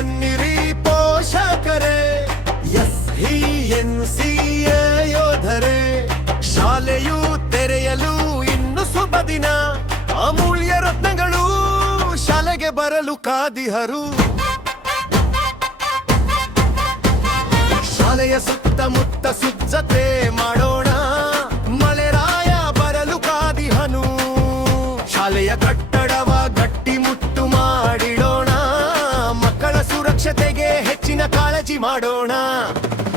ಬನ್ನಿರಿ ಪೋಷಕರೇ, SENCA ಯೋಧರೇ. ಶಾಲೆಯು ತೆರೆಯಲು ಇನ್ನು ಶುಭ ದಿನ, ಅಮೂಲ್ಯ ರತ್ನಗಳು ಶಾಲೆಗೆ ಬರಲು ಕಾದಿಹರು. ಶಾಲೆಯ ಸುತ್ತಮುತ್ತ ಸಿದ್ಧತೆ ಮಾಡೋಣ, ಮಳೆರಾಯ ಬರಲು ಕಾದಿಹನು. ಶಾಲೆಯ ಕಟ್ಟಡವ ಗಟ್ಟಿಮುಟ್ಟು ಮಾಡಿಡೋಣ, ಮಕ್ಕಳ ಸುರಕ್ಷತೆಗೆ ಹೆಚ್ಚಿನ ಕಾಳಜಿ ಮಾಡೋಣ.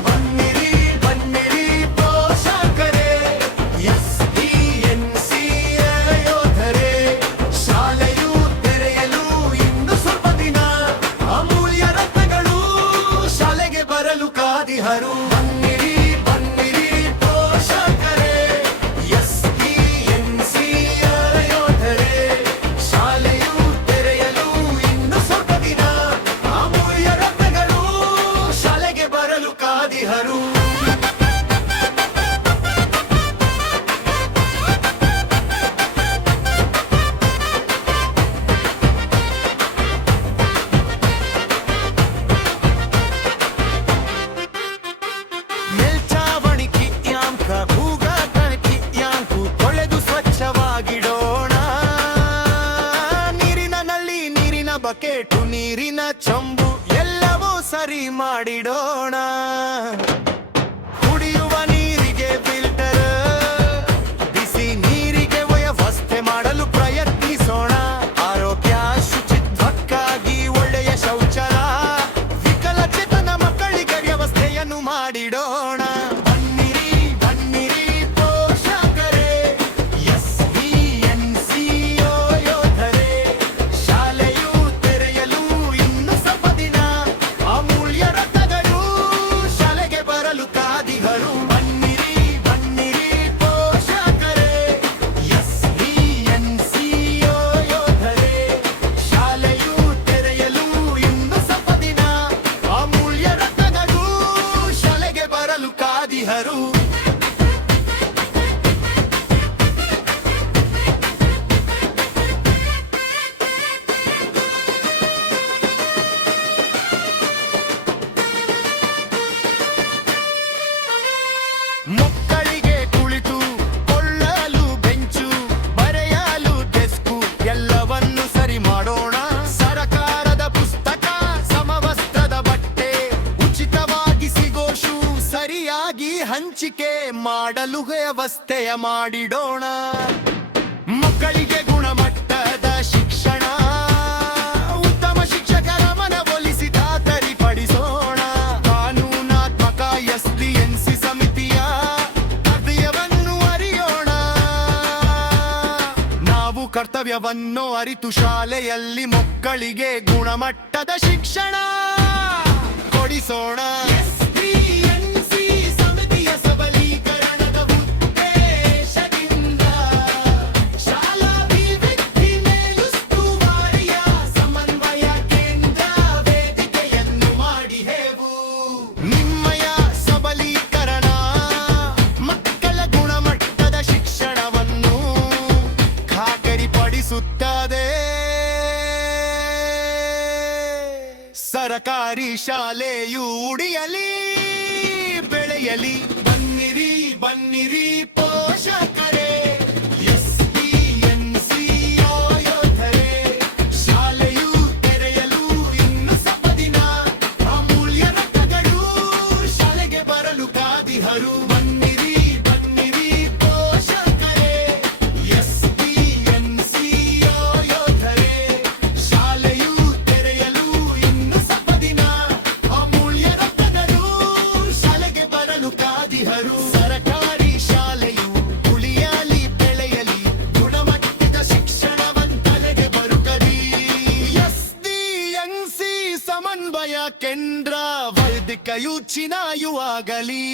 ಬನ್ನಿರಿ ಬನ್ನಿರಿ ಪೋಷಕರೇ, SENCA ಯೋಧರೇ. ಶಾಲೆಯು ತೆರೆಯಲು ಇನ್ನು ಸ್ವಲ್ಪ ದಿನ, ಅಮೂಲ್ಯ ರತ್ನಗಳು ಶಾಲೆಗೆ ಬರಲು ಕಾದಿಹರು. ಬನ್ನಿರಿ ಬನ್ನಿರಿ ಪೋಷಕರೇ, SENCA ಯೋಧರೇ. ಶಾಲೆಯು ತೆರೆಯಲು ಇನ್ನು ಸ್ವಲ್ಪ ದಿನ, ಅಮೂಲ್ಯ ರತ್ನಗಳು ಶಾಲೆಗೆ ಬರಲು ಕಾದಿಹರು. ಮೇಲ್ಚಾವಣಿ ಕಿಟ್ಯಾಂಕ ಭೂಗತ ಕಿಟ್ಯಾಂಕು ತೊಳೆದು ಸ್ವಚ್ಛವಾಗಿಡೋಣ. ನೀರಿನ ನಲ್ಲಿ, ನೀರಿನ ಬಕೆಟು, ನೀರಿನ ಚಂಬು ಎಲ್ಲವೂ ಸರಿ ಮಾಡಿಡೋಣ. ಕುಡಿಯುವ ನೀರಿಗೆ ಫಿಲ್ಟರ್, ಬಿಸಿ ನೀರಿಗೆ ವ್ಯವಸ್ಥೆ ಮಾಡಲು ಪ್ರಯತ್ನಿಸೋಣ. ಆರೋಗ್ಯ ಶುಚಿತ್ವಕ್ಕಾಗಿ ಒಳ್ಳೆಯ ಶೌಚಾಲಯ, ವಿಕಲಚೇತನ ಮಕ್ಕಳಿಗೆ ವ್ಯವಸ್ಥೆಯನ್ನು ಮಾಡಿಡೋಣ. ಬನ್ನಿರಿ ಬನ್ನಿರಿ ಪೋಷಕರೇ, SENCA ಯೋಧರೇ. ಶಾಲೆಯು ತೆರೆಯಲು ಇನ್ನು ಸ್ವಲ್ಪ ದಿನ, ಅಮೂಲ್ಯ ರತ್ನಗಳು ಶಾಲೆಗೆ ಬರಲು ಕಾದಿಹರು. ಬನ್ನಿರಿ ಬನ್ನಿರಿ ಪೋಷಕರೇ, SENCA ಯೋಧರೇ. ಶಾಲೆಯು ತೆರೆಯಲು ಇನ್ನು ಸ್ವಲ್ಪ ದಿನ, ಅಮೂಲ್ಯ ರತ್ನಗಳು ಶಾಲೆಗೆ ಬರಲು ಕಾದಿಹರು. ಮಕ್ಕಳಿಗೆ ಕುಳಿತು ಕೊಳ್ಳಲು ಬೆಂಚು, ಬರೆಯಲು ಡೆಸ್ಕು ಎಲ್ಲವನ್ನು ಸರಿ ಮಾಡೋಣ. ಸರಕಾರದ ಪುಸ್ತಕ, ಸಮವಸ್ತ್ರದ ಬಟ್ಟೆ, ಉಚಿತವಾಗಿ ಸಿಗೋ ಶೂ ಸರಿಯಾಗಿ ಹಂಚಿಕೆ ಮಾಡಲು ವ್ಯವಸ್ಥೆಯ ಮಾಡಿಡೋಣ. ಮಕ್ಕಳಿಗೆ ಗುಣಮಟ್ಟದ ಶಿಕ್ಷಣ, ಉತ್ತಮ ಶಿಕ್ಷಕರ ಮನವೊಲಿಸಿ ಖಾತರಿಪಡಿಸೋಣ. ಕಾನೂನಾತ್ಮಕ SENCA ಸಮಿತಿಯ ಕರ್ತವ್ಯವನ್ನು ಅರಿಯೋಣ. ನಾವು ಕರ್ತವ್ಯವನ್ನು ಅರಿತು ಶಾಲೆಯಲ್ಲಿ ಮಕ್ಕಳಿಗೆ ಗುಣಮಟ್ಟದ ಶಿಕ್ಷಣ ಕೊಡಿಸೋಣ. SENCA ಸಮಿತಿಯ ಸಬಲೀಕರಣದ ಉದ್ದೇಶದಿಂದ ಶಾಲಾಭಿವೃದ್ಧಿ ಮೇಲುಸ್ತುವಾರಿಯ ಸಮನ್ವಯ ಕೇಂದ್ರ ವೇದಿಕೆಯನ್ನು ಮಾಡಿದೆವು. ನಿಮ್ಮಯ ಸಬಲೀಕರಣ ಮಕ್ಕಳ ಗುಣಮಟ್ಟದ ಶಿಕ್ಷಣವನ್ನು ಖಾತರಿಪಡಿಸುತ್ತದೆ. ಸರಕಾರಿ ಶಾಲೆಯು ಉಳಿಯಲಿ ಬೆಳೆಯಲಿ. ಬನ್ನಿರಿ ಬನ್ನಿರಿ ಪೋಷಕರೇ, SENCA ಯೋಧರೇ. ಶಾಲೆಯು ತೆರೆಯಲು ಇನ್ನು ಸ್ವಲ್ಪ ದಿನ, ಅಮೂಲ್ಯ ರತ್ನಗಳು ಶಾಲೆಗೆ ಬರಲು ಕಾದಿಹರು. ಬನ್ನಿರಿ ಬನ್ನಿರಿ ಪೋಷಕರೇ, SENCA ಯೋಧರೇ. ಶಾಲೆಯು ತೆರೆಯಲು ಇನ್ನು ಸ್ವಲ್ಪ ದಿನ, ಅಮೂಲ್ಯ ರತ್ನಗಳು ಶಾಲೆಗೆ ಬರಲು ಕಾದಿಹರು. ಸರಕಾರಿ ಶಾಲೆಯು ಉಳಿಯಲಿ ಬೆಳೆಯಲಿ, ಗುಣಮಟ್ಟದ ಶಿಕ್ಷಣವಂತಲೆಗೆ ಬರುಕಲಿ. SENCA ಸಮನ್ವಯ ಕೇಂದ್ರ ವೈದಿಕಯು ಚಿನಾಯುವಾಗಲಿ.